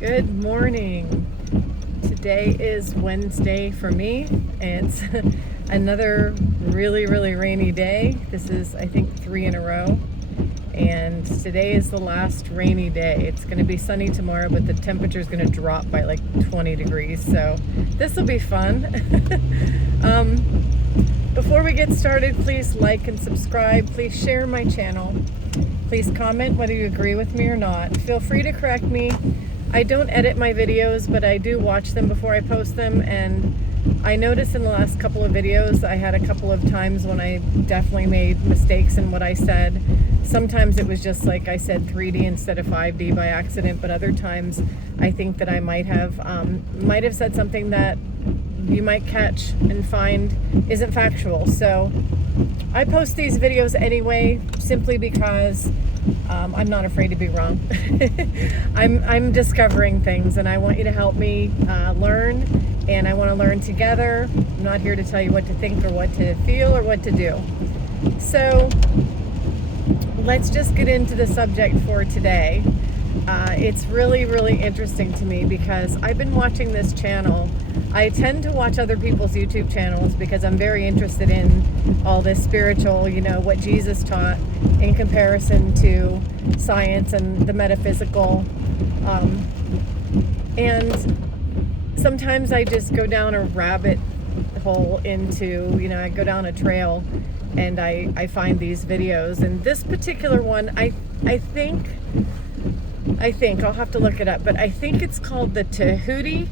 Good morning. Today is Wednesday for me. It's another really rainy day. This is, I think, 3 in a row. And today is the last rainy day. It's going to be sunny tomorrow, but the temperature is going to drop by like 20 degrees. So this will be fun. Before we get started, please like and subscribe. Please share my channel. Please comment whether you agree with me or not. Feel free to correct me. I don't edit my videos, but I do watch them before I post them, and I noticed in the last couple of videos I had a couple of times when I definitely made mistakes in what I said. Sometimes it was just like I said 3D instead of 5D by accident, but other times I think that I might have said something that you might catch and find isn't factual. So I post these videos anyway, simply because I'm not afraid to be wrong. I'm discovering things, and I want you to help me learn, and I want to learn together. I'm not here to tell you what to think or what to feel or what to do. So let's just get into the subject for today. It's really interesting to me because I've been watching this channel. I tend to watch other people's YouTube channels because I'm very interested in all this spiritual, what Jesus taught in comparison to science and the metaphysical. And sometimes I just go down a rabbit hole into, I go down a trail and I find these videos. And this particular one, I think I'll have to look it up, but I think it's called the Tahuti.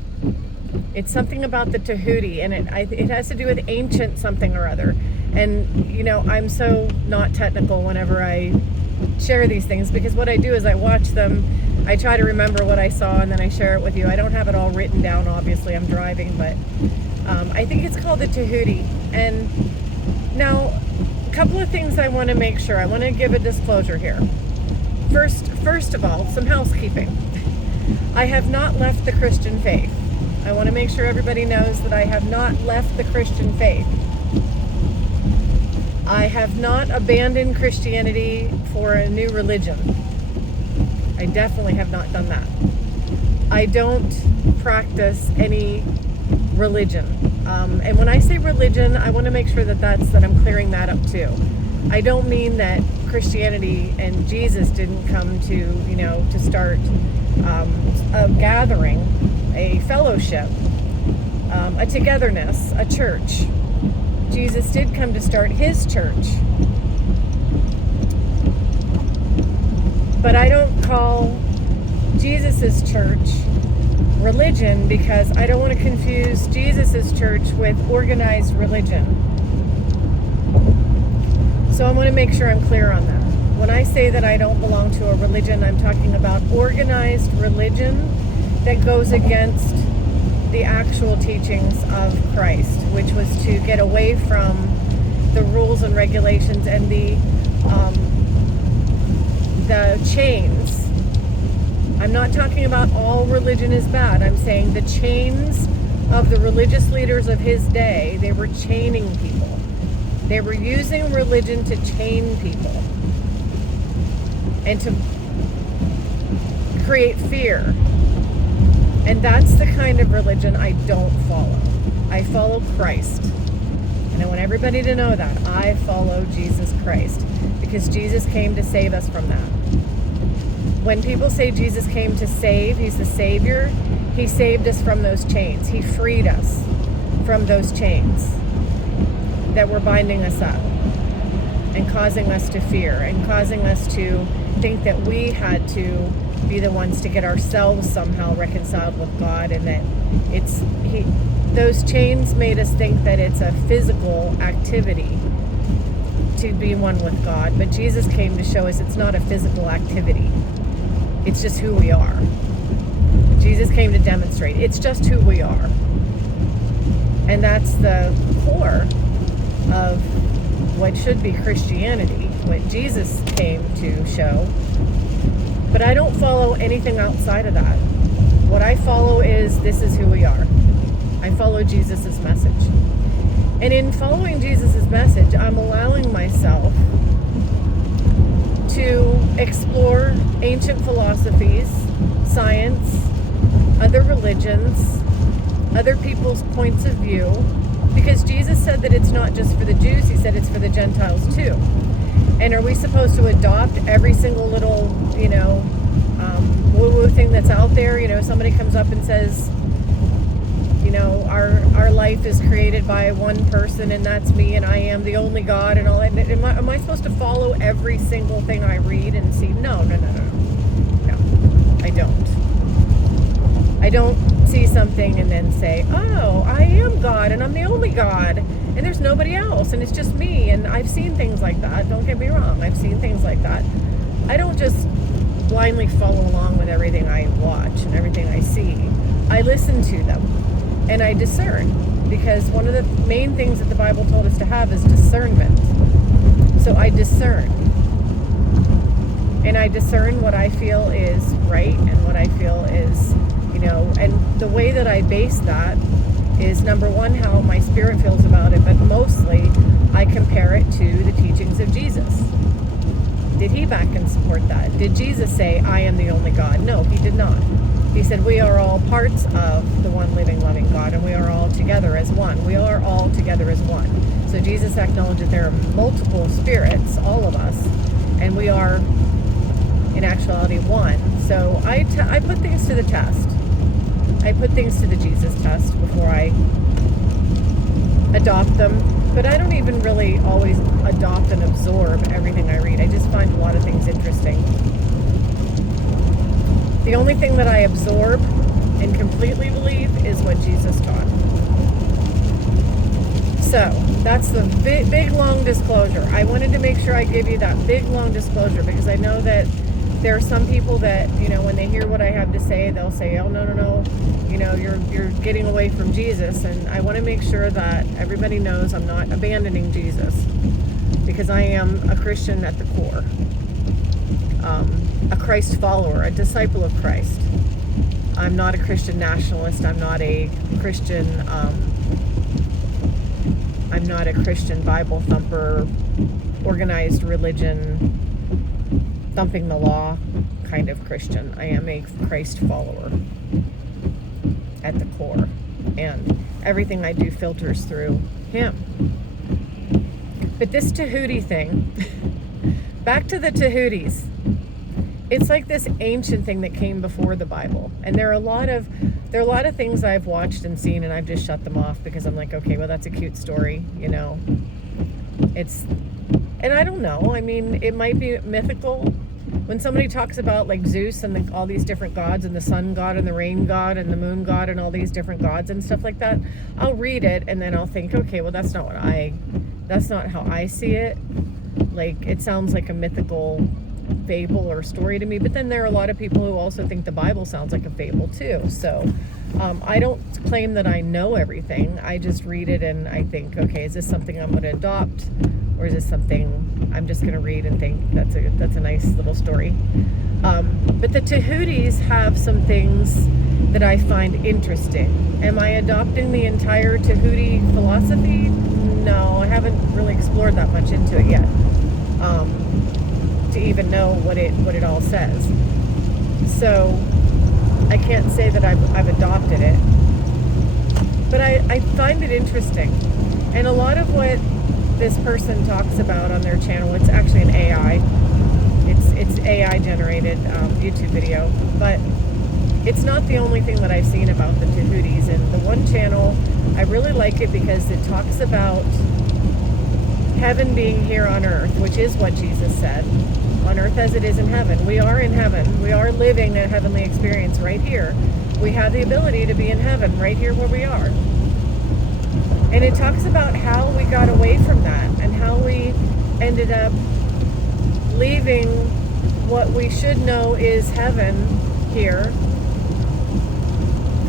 It's something about the Tahuti, and it has to do with ancient something or other. And, I'm so not technical whenever I share these things, because what I do is I watch them, I try to remember what I saw, and then I share it with you. I don't have it all written down, obviously, I'm driving, but I think it's called the Tahuti. And now, a couple of things I want to make sure. I want to give a disclosure here. First of all, some housekeeping. I have not left the Christian faith. I want to make sure everybody knows that I have not left the Christian faith. I have not abandoned Christianity for a new religion. I definitely have not done that. I don't practice any religion. And when I say religion, I want to make sure that I'm clearing that up too. I don't mean that Christianity and Jesus didn't come to start a gathering, a fellowship, a togetherness, a church. Jesus did come to start his church. But I don't call Jesus's church religion because I don't want to confuse Jesus's church with organized religion. So I want to make sure I'm clear on that. When I say that I don't belong to a religion, I'm talking about organized religion that goes against the actual teachings of Christ, which was to get away from the rules and regulations and the chains. I'm not talking about all religion is bad. I'm saying the chains of the religious leaders of his day, they were chaining people. They were using religion to chain people and to create fear. And that's the kind of religion I don't follow. I follow Christ. And I want everybody to know that. I follow Jesus Christ because Jesus came to save us from that. When people say Jesus came to save, he's the Savior, he saved us from those chains. He freed us from those chains that were binding us up and causing us to fear and causing us to think that we had to be the ones to get ourselves somehow reconciled with God, and that those chains made us think that it's a physical activity to be one with God. But Jesus came to show us it's not a physical activity. It's just who we are. Jesus came to demonstrate it's just who we are. And that's the core of what should be Christianity, what Jesus came to show. But I don't follow anything outside of that. What I follow is this is who we are. I follow Jesus' message. And in following Jesus' message, I'm allowing myself to explore ancient philosophies, science, other religions, other people's points of view, because Jesus said that it's not just for the Jews, he said it's for the Gentiles too. And are we supposed to adopt every single little, woo-woo thing that's out there? Somebody comes up and says, our life is created by one person, and that's me, and I am the only God, and all that. Am I supposed to follow every single thing I read and see? No, I don't. I don't see something and then say, oh, I am God, and I'm the only God, and there's nobody else, and it's just me. And I've seen things like that. Don't get me wrong. I've seen things like that. I don't just blindly follow along with everything I watch and everything I see. I listen to them, and I discern, because one of the main things that the Bible told us to have is discernment. So I discern. And I discern what I feel is right and what I feel is, and the way that I base that is, number one, how my spirit feels about it, but mostly I compare it to the teachings of Jesus. Did he back and support that? Did Jesus say, I am the only God? No, he did not. He said, we are all parts of the one living, loving God, and we are all together as one. We are all together as one. So Jesus acknowledged that there are multiple spirits, all of us, and we are, in actuality, one. So I put things to the test. I put things to the Jesus test before I adopt them. But I don't even really always adopt and absorb everything I read. I just find a lot of things interesting. The only thing that I absorb and completely believe is what Jesus taught. So that's the big long disclosure. I wanted to make sure I give you that big long disclosure, because I know that there are some people that, when they hear what I have to say, they'll say, oh, no, you're getting away from Jesus. And I want to make sure that everybody knows I'm not abandoning Jesus, because I am a Christian at the core, a Christ follower, a disciple of Christ. I'm not a Christian nationalist. I'm not a Christian Bible thumper, organized religion, thumping the law kind of Christian. I am a Christ follower at the core, and everything I do filters through him. But this Tahuti thing, back to the Tahoutis, it's like this ancient thing that came before the Bible, and there are a lot of things I've watched and seen, and I've just shut them off because I'm like, okay, well, that's a cute story, and I don't know. I mean, it might be mythical. When somebody talks about like Zeus and all these different gods, and the sun god and the rain god and the moon god and all these different gods and stuff like that, I'll read it and then I'll think, okay, well, that's not how I see it. Like, it sounds like a mythical fable or story to me. But then there are a lot of people who also think the Bible sounds like a fable too. So I don't claim that I know everything. I just read it and I think, okay, is this something I'm going to adopt? Or is this something I'm just going to read and think that's a nice little story? But the Tahoutis have some things that I find interesting. Am I adopting the entire Tahuti philosophy? No, I haven't really explored that much into it yet, to even know what it all says. So I can't say that I've adopted it, but I find it interesting. And a lot of what this person talks about on their channel, it's actually an AI. It's AI generated YouTube video, but it's not the only thing that I've seen about the Tahoutis. And the one channel, I really like it because it talks about heaven being here on earth, which is what Jesus said, on earth as it is in heaven. We are in heaven. We are living a heavenly experience right here. We have the ability to be in heaven right here where we are. And it talks about how we got away from that and how we ended up leaving what we should know is heaven here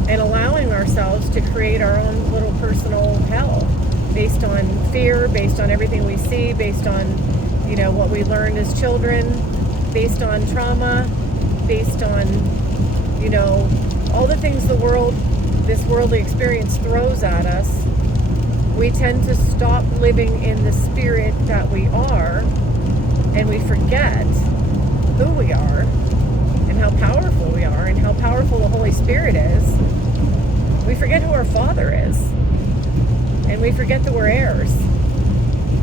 and allowing ourselves to create our own little personal hell based on fear, based on everything we see, based on, what we learned as children, based on trauma, based on, all the things this worldly experience throws at us. We tend to stop living in the spirit that we are, and we forget who we are and how powerful we are and how powerful the Holy Holy Spirit is, we forget who our Father is. And we forget that we're heirs.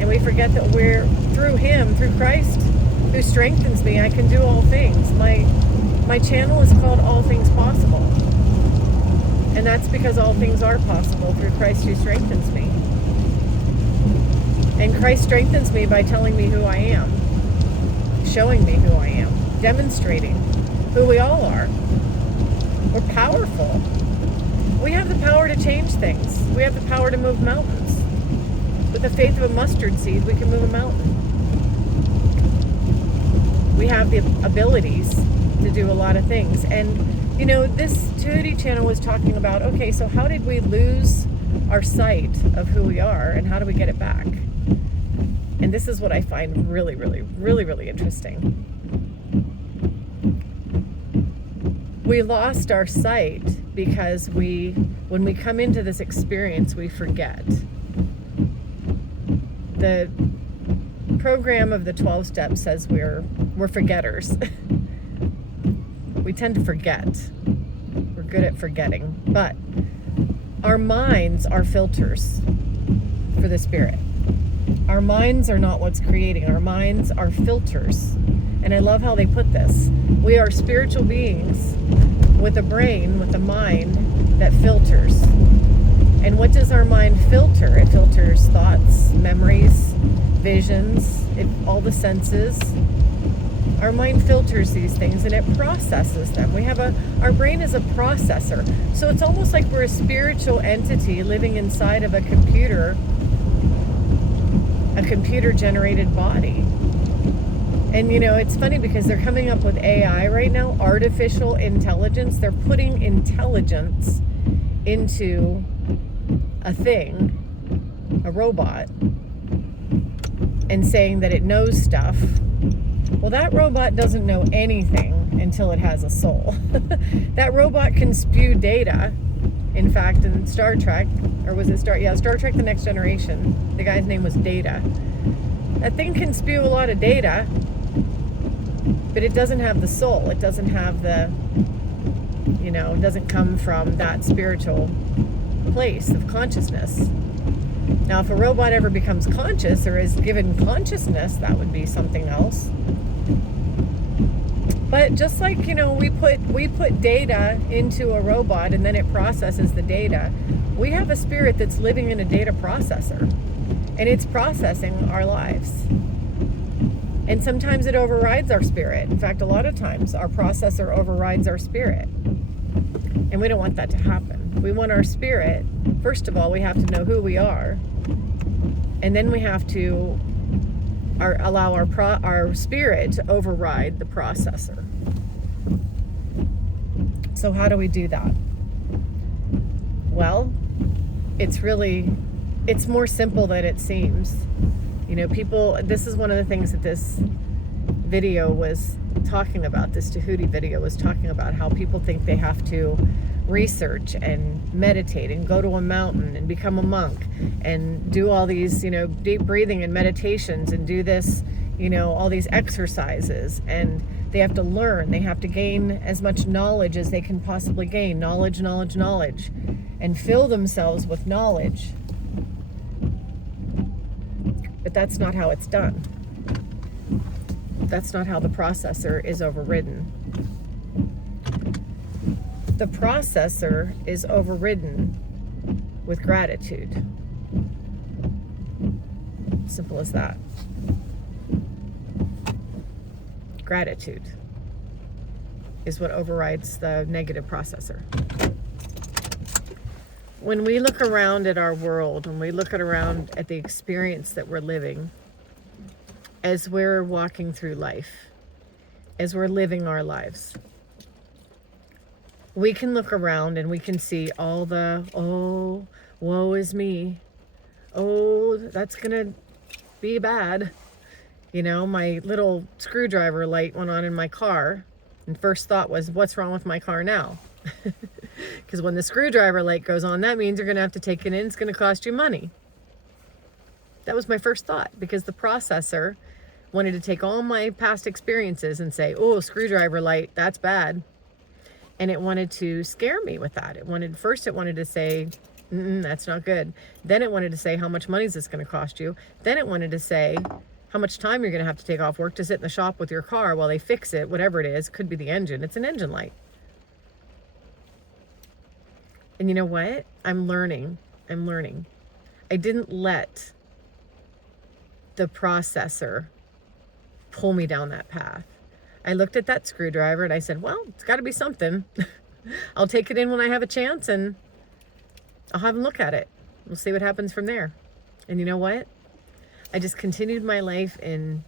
And we forget that we're, through Him, through Christ, who strengthens me, I can do all things. My channel is called All Things Possible. And that's because all things are possible through Christ who strengthens me. And Christ strengthens me by telling me who I am, showing me who I am, demonstrating who we all are. We're powerful. We have the power to change things. We have the power to move mountains. With the faith of a mustard seed, we can move a mountain. We have the abilities to do a lot of things. And, this Tahuti channel was talking about, okay, so how did we lose our sight of who we are, and how do we get it back? And this is what I find really, really, really, really interesting. We lost our sight because when we come into this experience, we forget. The program of the 12 steps says we're forgetters. We tend to forget. We're good at forgetting. But our minds are filters for the Spirit. Our minds are not what's creating. Our minds are filters. And I love how they put this. We are spiritual beings with a brain, with a mind that filters. And what does our mind filter? It filters thoughts, memories, visions, all the senses. Our mind filters these things and it processes them. Our brain is a processor. So it's almost like we're a spiritual entity living inside of a computer generated body. And it's funny because they're coming up with AI right now, artificial intelligence. They're putting intelligence into a thing, a robot, and saying that it knows stuff. Well, that robot doesn't know anything until it has a soul. That robot can spew data. In fact, in Star Trek, or was it Star Trek The Next Generation, the guy's name was Data. That thing can spew a lot of data, but it doesn't have the soul. It doesn't have it doesn't come from that spiritual place of consciousness. Now, if a robot ever becomes conscious or is given consciousness, that would be something else. But just like, we put data into a robot and then it processes the data, we have a spirit that's living in a data processor, and it's processing our lives. And sometimes it overrides our spirit. In fact, a lot of times our processor overrides our spirit. And we don't want that to happen. We want our spirit, first of all, we have to know who we are. And then we have to allow our spirit to override the processor. So how do we do that? Well, it's more simple than it seems. This is one of the things that this video was talking about, this Tahuti video was talking about, how people think they have to research and meditate and go to a mountain and become a monk and do all these, deep breathing and meditations and do this, all these exercises. And they have to learn, they have to gain as much knowledge as they can possibly gain, knowledge, and fill themselves with knowledge. But that's not how it's done. That's not how the processor is overridden. The processor is overridden with gratitude. Simple as that. Gratitude is what overrides the negative processor. When we look around at our world, when we look around at the experience that we're living, as we're walking through life, as we're living our lives, we can look around and we can see all the, oh, woe is me. Oh, that's gonna be bad. My little screwdriver light went on in my car, and first thought was, what's wrong with my car now? Because when the screwdriver light goes on, that means you're gonna have to take it in. It's gonna cost you money. That was my first thought, because the processor wanted to take all my past experiences and say, oh, screwdriver light, that's bad. And it wanted to scare me with that. It wanted to say, that's not good. Then it wanted to say, how much money is this going to cost you? Then it wanted to say, how much time you're going to have to take off work to sit in the shop with your car while they fix it, whatever it is. Could be the engine. It's an engine light. And you know what? I'm learning. I didn't let the processor pull me down that path. I looked at that screwdriver and I said, well, it's got to be something. I'll take it in when I have a chance and I'll have them look at it. We'll see what happens from there. And you know what? I just continued my life in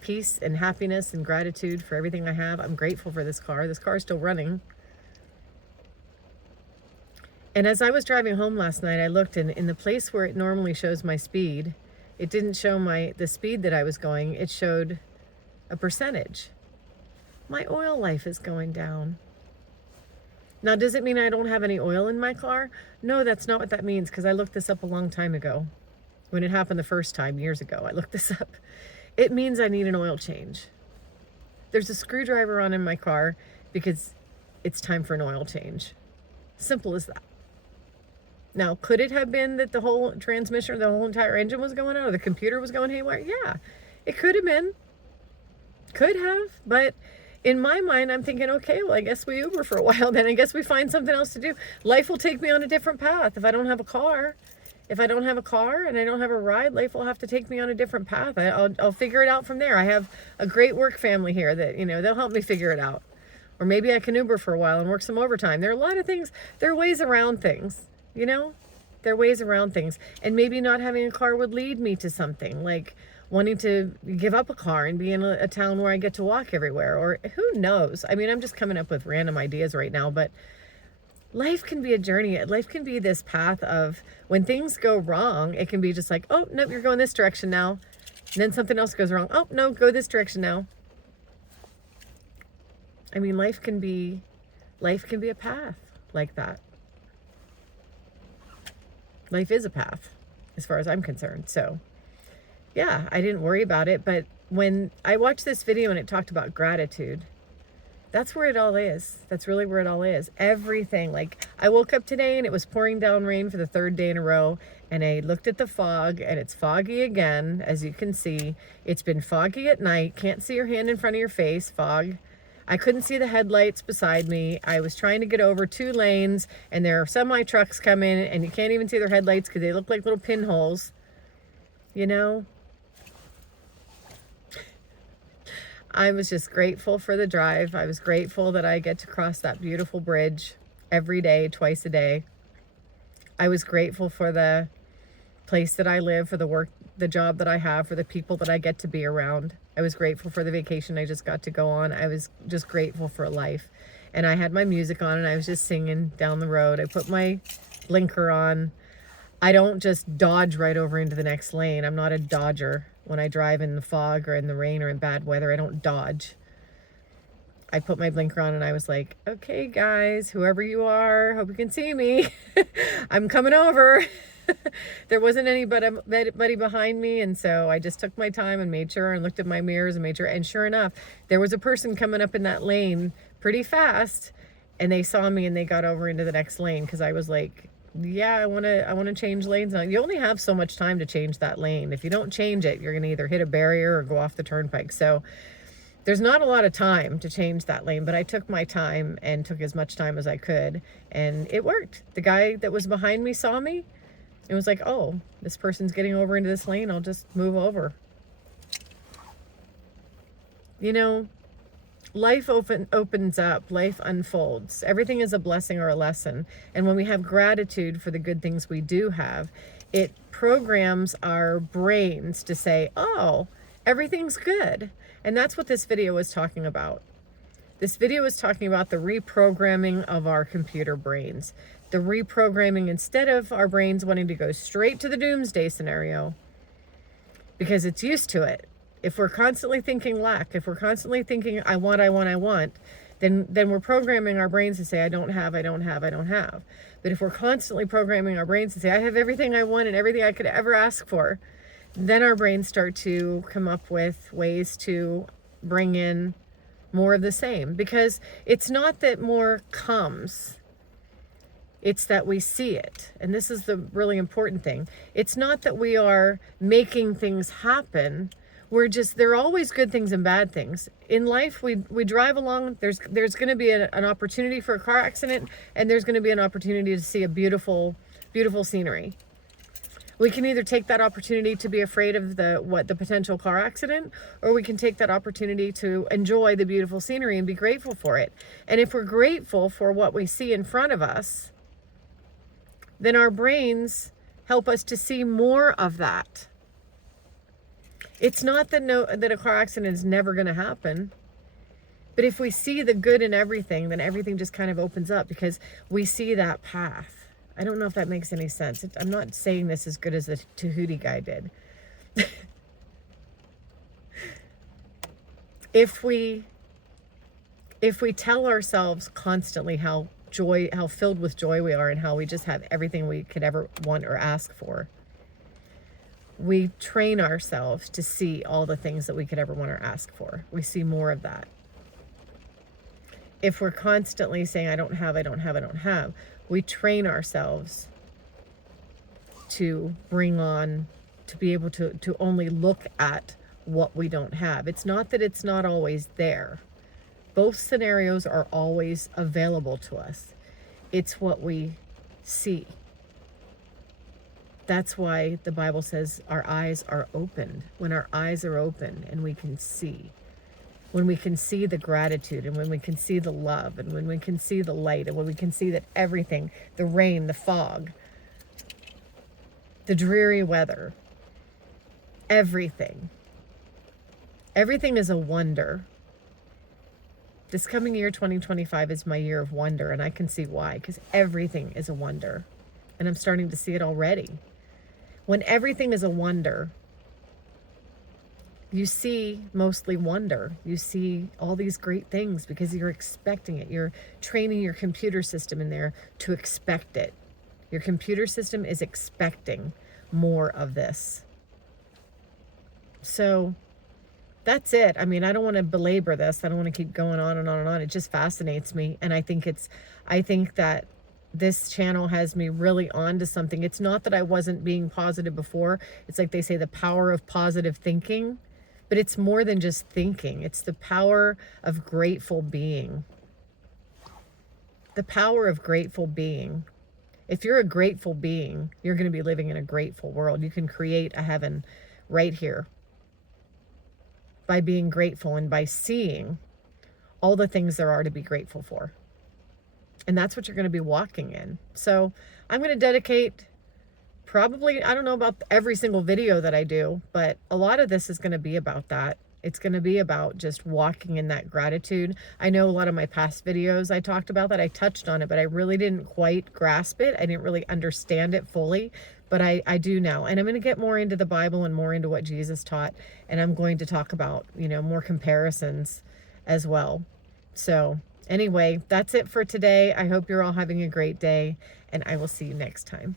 peace and happiness and gratitude for everything I have. I'm grateful for this car. This car is still running. And as I was driving home last night, I looked in the place where it normally shows my speed. It didn't show the speed that I was going. It showed a percentage. My oil life is going down. Now, does it mean I don't have any oil in my car? No, that's not what that means, because I looked this up a long time ago. When it happened the first time, years ago, I looked this up. It means I need an oil change. There's a screwdriver on in my car because it's time for an oil change. Simple as that. Now, could it have been that the whole transmission or the whole entire engine was going out or the computer was going haywire? Yeah, it could have been. Could have, but in my mind, I'm thinking, okay, well, I guess we Uber for a while, then I guess we find something else to do. Life will take me on a different path if I don't have a car. If I don't have a car and I don't have a ride, life will have to take me on a different path. I'll figure it out from there. I have a great work family here that, they'll help me figure it out. Or maybe I can Uber for a while and work some overtime. There are a lot of things, there are ways around things, There are ways around things. And maybe not having a car would lead me to something like wanting to give up a car and be in a town where I get to walk everywhere, or who knows? I mean, I'm just coming up with random ideas right now, but life can be a journey. Life can be this path of when things go wrong, it can be just like, oh, nope, you're going this direction now. And then something else goes wrong. Oh, no, go this direction now. I mean, life can be a path like that. Life is a path as far as I'm concerned. So yeah, I didn't worry about it. But when I watched this video and it talked about gratitude, that's where it all is. That's really where it all is. Everything. Like, I woke up today and it was pouring down rain for the third day in a row. And I looked at the fog and it's foggy again, as you can see. It's been foggy at night. Can't see your hand in front of your face. Fog. I couldn't see the headlights beside me. I was trying to get over 2 lanes and there are semi trucks coming and you can't even see their headlights because they look like little pinholes. I was just grateful for the drive. I was grateful that I get to cross that beautiful bridge every day, twice a day. I was grateful for the place that I live, for the work, the job that I have, for the people that I get to be around. I was grateful for the vacation I just got to go on. I was just grateful for life. And I had my music on and I was just singing down the road. I put my blinker on. I don't just dodge right over into the next lane. I'm not a dodger. When I drive in the fog or in the rain or in bad weather, I don't dodge. I put my blinker on and I was like, okay, guys, whoever you are, hope you can see me. I'm coming over. There wasn't anybody behind me. And so I just took my time and made sure and looked at my mirrors and made sure. And sure enough, there was a person coming up in that lane pretty fast. And they saw me and they got over into the next lane because I was like, yeah, I want to change lanes now. You only have so much time to change that lane. If you don't change it, you're going to either hit a barrier or go off the turnpike. So there's not a lot of time to change that lane, but I took my time and took as much time as I could, and it worked. The guy that was behind me saw me and was like, oh, this person's getting over into this lane. I'll just move over. Life opens up, life unfolds. Everything is a blessing or a lesson. And when we have gratitude for the good things we do have, it programs our brains to say, oh, everything's good. And that's what this video was talking about. This video is talking about the reprogramming of our computer brains. The reprogramming, instead of our brains wanting to go straight to the doomsday scenario, because it's used to it. If we're constantly thinking lack, if we're constantly thinking, I want, then we're programming our brains to say, I don't have. But if we're constantly programming our brains to say, I have everything I want and everything I could ever ask for, then our brains start to come up with ways to bring in more of the same, because it's not that more comes, it's that we see it. And this is the really important thing. It's not that we are making things happen. There are always good things and bad things. In life, we drive along, there's going to be an opportunity for a car accident, and there's going to be an opportunity to see a beautiful, beautiful scenery. We can either take that opportunity to be afraid of the potential car accident, or we can take that opportunity to enjoy the beautiful scenery and be grateful for it. And if we're grateful for what we see in front of us, then our brains help us to see more of that. It's not that a car accident is never going to happen, but if we see the good in everything, then everything just kind of opens up because we see that path. I don't know if that makes any sense. I'm not saying this as good as the Tahuti guy did. If we tell ourselves constantly how filled with joy we are and how we just have everything we could ever want or ask for, we train ourselves to see all the things that we could ever want or ask for. We see more of that. If we're constantly saying, I don't have, we train ourselves to be able to only look at what we don't have. It's not that it's not always there. Both scenarios are always available to us. It's what we see. That's why the Bible says our eyes are opened. When our eyes are open and we can see, when we can see the gratitude, and when we can see the love, and when we can see the light, and when we can see that everything, the rain, the fog, the dreary weather, everything is a wonder. This coming year, 2025, is my year of wonder, and I can see why, because everything is a wonder, and I'm starting to see it already. When everything is a wonder, you see mostly wonder. You see all these great things because you're expecting it. You're training your computer system in there to expect it. Your computer system is expecting more of this. So that's it. I mean, I don't want to belabor this. I don't want to keep going on and on and on. It just fascinates me. And I think that this channel has me really on to something. It's not that I wasn't being positive before. It's like they say, the power of positive thinking. But it's more than just thinking. It's the power of grateful being. The power of grateful being. If you're a grateful being, you're going to be living in a grateful world. You can create a heaven right here by being grateful and by seeing all the things there are to be grateful for. And that's what you're going to be walking in. So I'm going to dedicate probably, I don't know about every single video that I do, but a lot of this is going to be about that. It's going to be about just walking in that gratitude. I know a lot of my past videos I talked about that, I touched on it, but I really didn't quite grasp it. I didn't really understand it fully, but I do now. And I'm going to get more into the Bible and more into what Jesus taught. And I'm going to talk about, more comparisons as well. So anyway, that's it for today. I hope you're all having a great day, and I will see you next time.